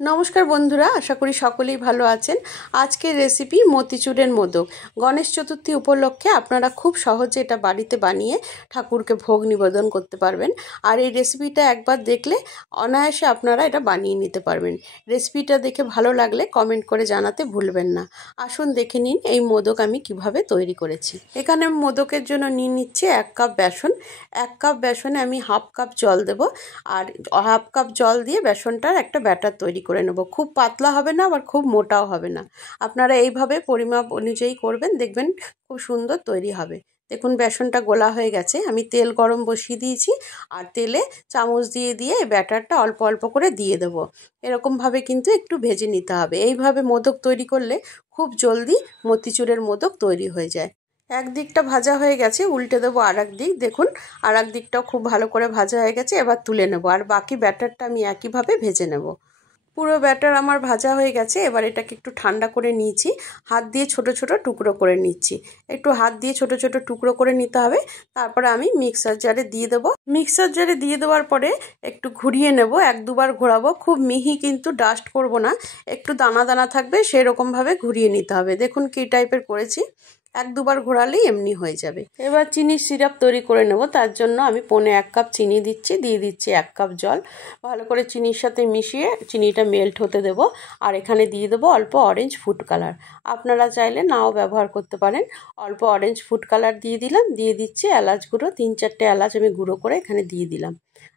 নমস্কার বন্ধুরা, আশা করি সকলেই ভালো আছেন। আজকের রেসিপি মতিচুরের মোদক। গণেশ চতুর্থী উপলক্ষে আপনারা খুব সহজে এটা বাড়িতে বানিয়ে ঠাকুরকে ভোগ নিবেদন করতে পারবেন। আর এই রেসিপিটা একবার দেখলে অনায়াসে আপনারা এটা বানিয়ে নিতে পারবেন। রেসিপিটা দেখে ভালো লাগলে কমেন্ট করে জানাতে ভুলবেন না। আসুন দেখে নিন এই মোদক আমি কিভাবে তৈরি করেছি। এখানে মোদকের জন্য নিয়ে নিচ্ছি 1 কাপ বেসন। 1 কাপ বেসনে আমি হাফ কাপ জল দেব, আর হাফ কাপ জল দিয়ে বেসনটার একটা ব্যাটার তৈরি করে নেব। খুব পাতলা হবে না, আবার খুব মোটাও হবে না। আপনারা এইভাবে পরিমাপ অনুযায়ী করবেন, দেখবেন খুব সুন্দর তৈরি হবে। দেখুন বেসনটা গোলা হয়ে গেছে। আমি তেল গরম বসিয়ে দিয়েছি, আর তেলে চামচ দিয়ে দিয়ে এই ব্যাটারটা অল্প অল্প করে দিয়ে দেবো। এরকমভাবে কিন্তু একটু ভেজে নিতে হবে। এইভাবে মোদক তৈরি করলে খুব জলদি মতিচুরের মোদক তৈরি হয়ে যায়। এক দিকটা ভাজা হয়ে গেছে, উল্টে দেবো আর এক দিক। দেখুন আর এক দিকটাও খুব ভালো করে ভাজা হয়ে গেছে। এবার তুলে নেব, আর বাকি ব্যাটারটা আমি একইভাবে ভেজে নেব। পুরো ব্যাটার আমার ভাজা হয়ে গেছে। এবার এটাকে একটু ঠান্ডা করে নিয়েছি। হাত দিয়ে ছোট ছোট টুকরো করে নিচ্ছি। একটু হাত দিয়ে ছোট ছোট টুকরো করে নিতে হবে। তারপরে আমি মিক্সার জারে দিয়ে দেবো। মিক্সার জারে দিয়ে দেওয়ার পরে একটু ঘুরিয়ে নেব, 1-2 বার ঘোরাবো। খুব মিহি কিন্তু ডাস্ট করব না, একটু দানা দানা থাকবে সেরকমভাবে ঘুরিয়ে নিতে হবে। দেখুন কী টাইপের করেছি। 1-2 বার ঘোরালেই এমনি হয়ে যাবে। এবার চিনির সিরাপ তৈরি করে নেব। তার জন্য আমি 1.25 কাপ চিনি দিচ্ছি, দিয়ে দিচ্ছি 1 কাপ জল। ভালো করে চিনির সাথে মিশিয়ে চিনিটা মেল্ট হতে দেব। আর এখানে দিয়ে দেবো অল্প অরেঞ্জ ফুড কালার। আপনারা চাইলে নাও ব্যবহার করতে পারেন। অল্প অরেঞ্জ ফুড কালার দিয়ে দিলাম। দিয়ে দিচ্ছি এলাচ গুঁড়ো, 3-4টে এলাচ আমি গুঁড়ো করে এখানে দিয়ে দিলাম।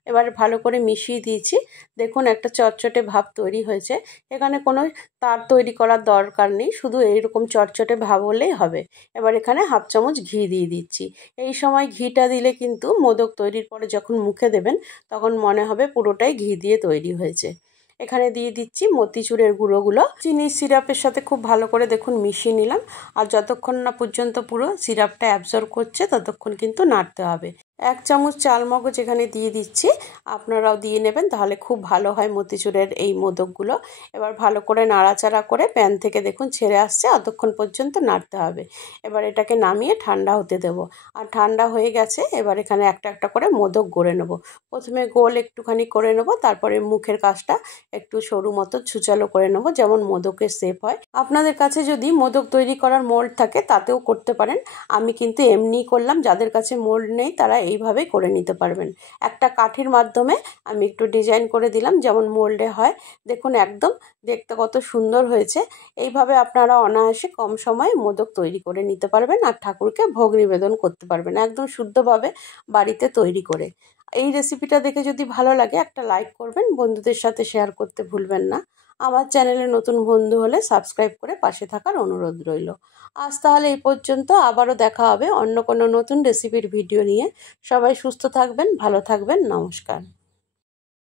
এবার ভালো করে মিশিয়ে দিয়েছি। দেখুন একটা চটচটে ভাব তৈরি হয়েছে। এখানে কোনো তার তৈরি করার দরকার নেই, শুধু এইরকম চটচটে ভাব হলেই হবে। এবার এখানে হাফ চামচ ঘি দিয়ে দিচ্ছি। এই সময় ঘিটা দিলে কিন্তু মোদক তৈরির পরে যখন মুখে দেবেন তখন মনে হবে পুরোটাই ঘি দিয়ে তৈরি হয়েছে। এখানে দিয়ে দিচ্ছি মতিচুরের গুঁড়োগুলো। চিনির সিরাপের সাথে খুব ভালো করে দেখুন মিশিয়ে নিলাম। আর যতক্ষণ না পর্যন্ত পুরো সিরাপটা অ্যাবজর্ব করছে ততক্ষণ কিন্তু নাড়তে হবে। 1 চামচ চালমগজ এখানে দিয়ে দিচ্ছি, আপনারাও দিয়ে নেবেন, তাহলে খুব ভালো হয় মতিচুরের এই মোদকগুলো। এবার ভালো করে নাড়াচাড়া করে প্যান থেকে দেখুন ছেড়ে আসছে, অতক্ষণ পর্যন্ত নাড়তে হবে। এবার এটাকে নামিয়ে ঠান্ডা হতে দেব। আর ঠান্ডা হয়ে গেছে। এবার এখানে একটা একটা করে মোদক গড়ে নেব। প্রথমে গোল একটুখানি করে নেব, তারপরে মুখের কাজটা একটু সরু মতো ছুচালো করে নেব, যেমন মোদকের শেপ হয়। আপনাদের কাছে যদি মোদক তৈরি করার মোল্ড থাকে তাতেও করতে পারেন। আমি কিন্তু এমনিই করলাম। যাদের কাছে মোল্ড নেই তারা এইভাবেই করে নিতে পারবেন। একটা কাঠির মাধ্যমে আমি একটু ডিজাইন করে দিলাম যেমন মোল্ডে হয়। দেখুন একদম দেখতে কত সুন্দর হয়েছে। এইভাবে আপনারা অনায়াসে কম সময়ে মোদক তৈরি করে নিতে পারবেন, আর ঠাকুরকে ভোগ নিবেদন করতে পারবেন একদম শুদ্ধভাবে বাড়িতে তৈরি করে। এই রেসিপিটা দেখে যদি ভালো লাগে একটা লাইক করবেন, বন্ধুদের সাথে শেয়ার করতে ভুলবেন না। আমার চ্যানেলে নতুন বন্ধু হলে সাবস্ক্রাইব করে পাশে থাকার অনুরোধ রইল। আজ তাহলে এই পর্যন্ত। আবারও দেখা হবে অন্য কোনো নতুন রেসিপির ভিডিও নিয়ে। সবাই সুস্থ থাকবেন, ভালো থাকবেন। নমস্কার।